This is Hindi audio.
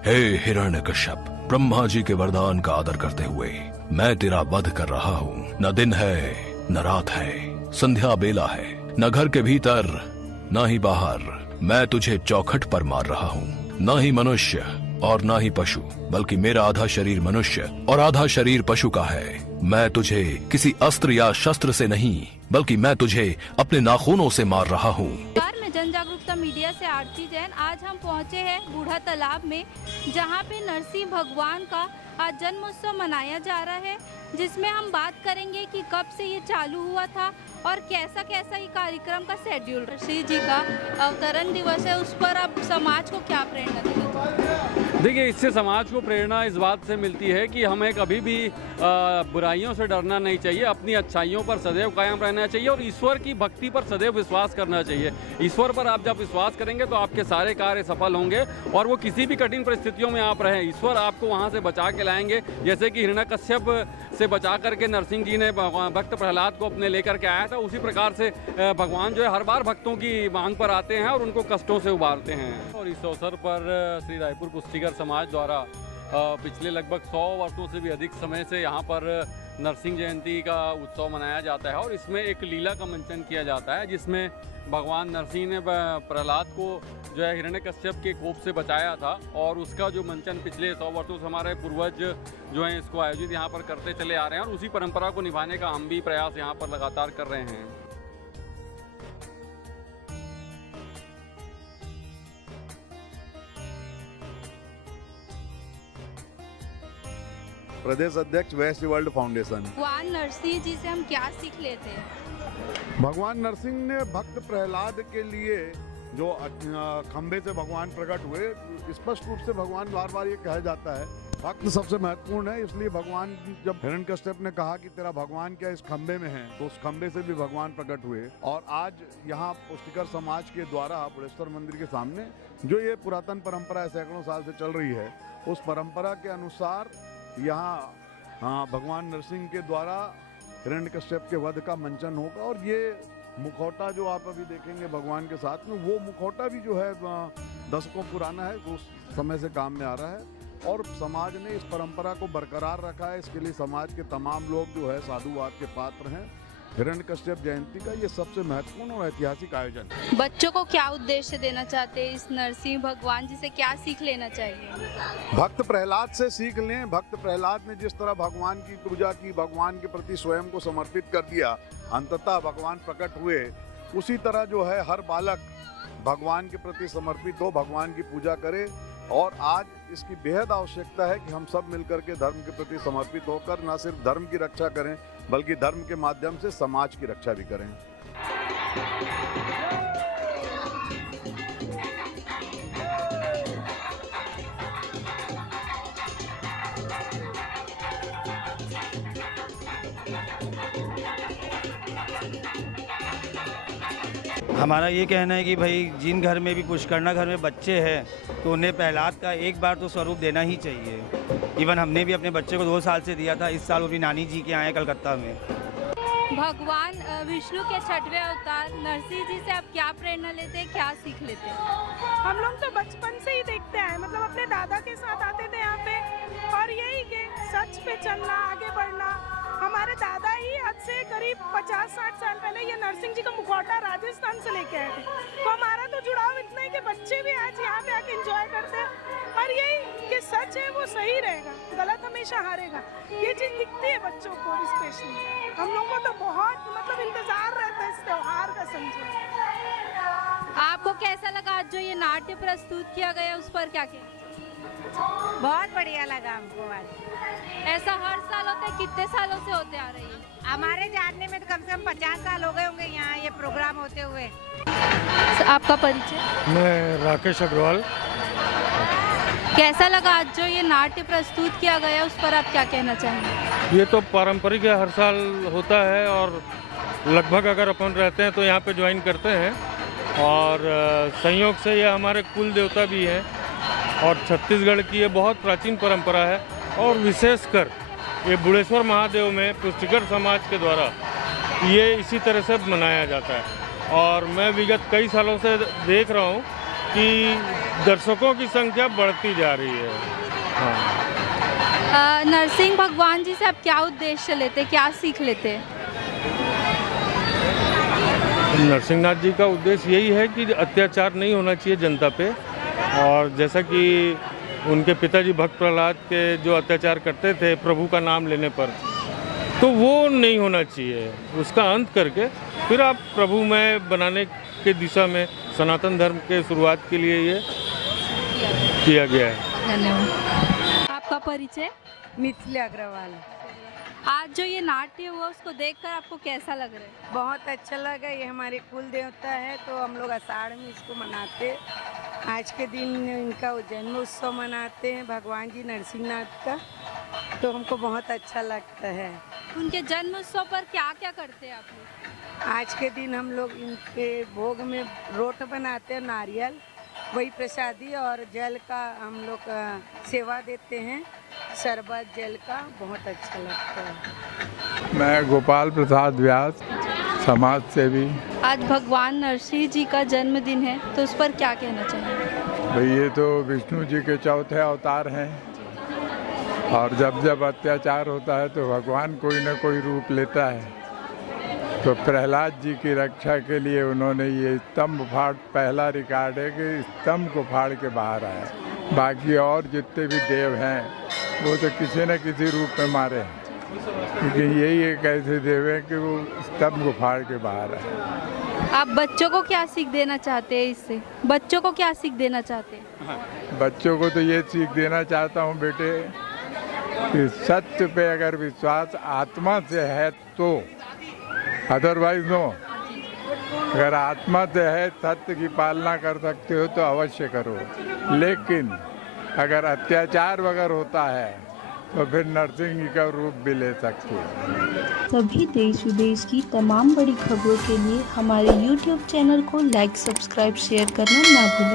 हे हिरण्यकश्यप, ब्रह्मा जी के वरदान का आदर करते हुए मैं तेरा वध कर रहा हूँ। न दिन है न रात है, संध्या बेला है, न घर के भीतर न ही बाहर। मैं तुझे चौखट पर मार रहा हूँ। न ही मनुष्य और न ही पशु, बल्कि मेरा आधा शरीर मनुष्य और आधा शरीर पशु का है। मैं तुझे किसी अस्त्र या शस्त्र से नहीं, बल्कि मैं तुझे अपने नाखूनों से मार रहा हूँ। मैं जन जागरूकता मीडिया से आरती जैन। आज हम पहुंचे हैं बूढ़ा तालाब में, जहां पे नरसिंह भगवान का आज जन्मोत्सव मनाया जा रहा है, जिसमें हम बात करेंगे कि कब से ये चालू हुआ था और कैसा कैसा ये कार्यक्रम का शेड्यूल। ऋषि जी का अवतरण दिवस है, उस पर अब समाज को क्या प्रेरणा देगी? देखिए, इससे समाज को प्रेरणा इस बात से मिलती है कि हमें कभी भी बुराइयों से डरना नहीं चाहिए, अपनी अच्छाइयों पर सदैव कायम रहना चाहिए और ईश्वर की भक्ति पर सदैव विश्वास करना चाहिए। ईश्वर पर आप जब विश्वास करेंगे तो आपके सारे कार्य सफल होंगे और वो किसी भी कठिन परिस्थितियों में आप रहें, ईश्वर आपको वहाँ से बचा के लाएंगे। जैसे कि हिरण्यकश्यप से बचा करके नरसिंह जी ने भक्त प्रहलाद को अपने लेकर के आया था, उसी प्रकार से भगवान जो है हर बार भक्तों की मांग पर आते हैं और उनको कष्टों से उबारते हैं। और इस अवसर पर श्री रायपुर पुष्टिकर समाज द्वारा पिछले लगभग 100 वर्षों से भी अधिक समय से यहाँ पर नरसिंह जयंती का उत्सव मनाया जाता है और इसमें एक लीला का मंचन किया जाता है, जिसमें भगवान नरसिंह ने प्रहलाद को जो है हिरण्यकश्यप के कोप से बचाया था और उसका जो मंचन पिछले 100 वर्षों से हमारे पूर्वज जो हैं इसको आयोजित यहाँ पर करते चले आ रहे हैं और उसी परंपरा को निभाने का हम भी प्रयास यहाँ पर लगातार कर रहे हैं। प्रदेश अध्यक्ष वैश्य वर्ल्ड फाउंडेशन। भगवान नरसिंह जी से हम क्या सीख लेते हैं? भगवान नरसिंह ने भक्त प्रहलाद के लिए जो खंबे से भगवान प्रकट हुए, स्पष्ट रूप से भगवान बार बार ये कहा जाता है भक्त सबसे महत्वपूर्ण है। इसलिए भगवान जब हिरण्यकश्यप ने कहा कि तेरा भगवान क्या इस खंबे में है, तो उस खंबे से भी भगवान प्रकट हुए। और आज यहाँ पुष्टिकर समाज के द्वारा बुढ़ेश्वर मंदिर के सामने जो ये पुरातन परंपरा सैकड़ों साल से चल रही है, उस परंपरा के अनुसार यहाँ भगवान नरसिंह के द्वारा हिरण्यकश्यप के वध का मंचन होगा। और ये मुखौटा जो आप अभी देखेंगे भगवान के साथ में, वो मुखौटा भी जो है दशकों पुराना है, उस समय से काम में आ रहा है और समाज ने इस परंपरा को बरकरार रखा है। इसके लिए समाज के तमाम लोग जो है साधुवाद के पात्र हैं। हिरण्यकश्यप जयंती का ये सबसे महत्वपूर्ण और ऐतिहासिक आयोजन है। बच्चों को क्या उद्देश्य देना चाहते हैं? इस नरसिंह भगवान जी से क्या सीख लेना चाहिए? भक्त प्रहलाद से सीख लें। भक्त प्रहलाद ने जिस तरह भगवान की पूजा की, भगवान के प्रति स्वयं को समर्पित कर दिया, अंततः भगवान प्रकट हुए, उसी तरह जो है हर बालक भगवान के प्रति समर्पित हो, भगवान की पूजा करे। और आज इसकी बेहद आवश्यकता है कि हम सब मिलकर के धर्म के प्रति समर्पित होकर न सिर्फ धर्म की रक्षा करें, बल्कि धर्म के माध्यम से समाज की रक्षा भी करें। हमारा ये कहना है कि भाई जिन घर में भी पुष्करणा घर में बच्चे हैं तो उन्हें प्रहलाद का एक बार तो स्वरूप देना ही चाहिए। इवन हमने भी अपने बच्चे को 2 साल से दिया था, इस साल वो भी नानी जी के आए कलकत्ता में। भगवान विष्णु के 6वें अवतार नरसिंह जी से आप क्या प्रेरणा लेते हैं, क्या सीख लेते हैं? हम लोग तो बचपन से ही देखते हैं, मतलब अपने दादा के साथ आते थे यहाँ पे और यही कि सच पे चलना, आगे बढ़ना। हमारे दादा ही आज से करीब 50-60 साल पहले ये नरसिंह जी का मुखौटा राजस्थान से लेके आए थे। तो हमारा तो जुड़ाव इतना है कि बच्चे भी आज यहाँ पे आके एंजॉय करते हैं और यही कि सच है वो सही रहेगा, गलत हमेशा हारेगा। ये चीज़ दिखती है बच्चों को स्पेशली। हम लोगों को तो बहुत मतलब इंतजार रहता है इस त्योहार का, समझो। आपको कैसा लगा आज जो ये नाट्य प्रस्तुत किया गया, उस पर क्या कहना? बहुत बढ़िया लगा हमको आज। ऐसा हर साल होता है? कितने सालों से होते आ रही है? हमारे जानने में तो कम से कम 50 साल हो गए होंगे यहाँ ये प्रोग्राम होते हुए। आपका परिचय? मैं राकेश अग्रवाल। कैसा लगा आज जो ये नाट्य प्रस्तुत किया गया, उस पर आप क्या कहना चाहेंगे? ये तो पारंपरिक हर साल होता है और लगभग अगर अपन रहते हैं तो यहाँ पे ज्वाइन करते हैं और संयोग से ये हमारे कुल देवता भी हैं और छत्तीसगढ़ की ये बहुत प्राचीन परंपरा है और विशेषकर ये बुढ़ेश्वर महादेव में पुष्टिकर समाज के द्वारा ये इसी तरह से मनाया जाता है। और मैं विगत कई सालों से देख रहा हूँ कि दर्शकों की संख्या बढ़ती जा रही है। हाँ। नरसिंह भगवान जी से आप क्या उद्देश्य लेते, क्या सीख लेते? नरसिंहनाथ जी का उद्देश्य यही है कि अत्याचार नहीं होना चाहिए जनता पे, और जैसा कि उनके पिताजी भक्त प्रहलाद के जो अत्याचार करते थे प्रभु का नाम लेने पर, तो वो नहीं होना चाहिए। उसका अंत करके फिर आप प्रभु में बनाने के दिशा में सनातन धर्म के शुरुआत के लिए ये किया गया है। धन्यवाद। आपका परिचय? मिथिले अग्रवाल। आज जो ये नाट्य हुआ उसको देखकर आपको कैसा लग रहा है? बहुत अच्छा लगा। ये हमारे कुल देवता है, तो हम लोग आषाढ़ में इसको मनाते। आज के दिन इनका जन्म उत्सव मनाते हैं भगवान जी नरसिंहनाथ का, तो हमको बहुत अच्छा लगता है। उनके जन्म उत्सव पर क्या क्या करते हैं आप लोग? आज के दिन हम लोग इनके भोग में रोट बनाते हैं, नारियल, वही प्रसादी, और जल का हम लोग सेवा देते हैं, शरबत जल का। बहुत अच्छा लगता है। मैं गोपाल प्रसाद व्यास, समाज सेवी। आज भगवान नरसिंह जी का जन्मदिन है, तो उस पर क्या कहना चाहिए? भाई ये तो विष्णु जी के चौथे अवतार हैं, और जब जब अत्याचार होता है तो भगवान कोई न कोई रूप लेता है। तो प्रहलाद जी की रक्षा के लिए उन्होंने ये स्तंभ फाड़, पहला रिकॉर्ड है कि स्तंभ को फाड़ के बाहर आया। बाकी और जितने भी देव हैं वो तो किसी न किसी रूप में मारे हैं, क्योंकि यही एक ऐसे देव है कि वो स्तंभ को फाड़ के बाहर आए। आप बच्चों को क्या सीख देना चाहते हैं इससे? बच्चों को क्या सीख देना चाहते हैं? बच्चों को तो ये सीख देना चाहता हूँ बेटे कि सत्य पे अगर विश्वास आत्मा से है तो, अदरवाइज नो। अगर आत्मा से है, सत्य की पालना कर सकते हो तो अवश्य करो, लेकिन अगर अत्याचार वगैरह होता है तो फिर नरसिंह जी का रूप भी ले सकते हो। सभी देश विदेश की तमाम बड़ी खबरों के लिए हमारे YouTube चैनल को लाइक, सब्सक्राइब, शेयर करना ना भूलें।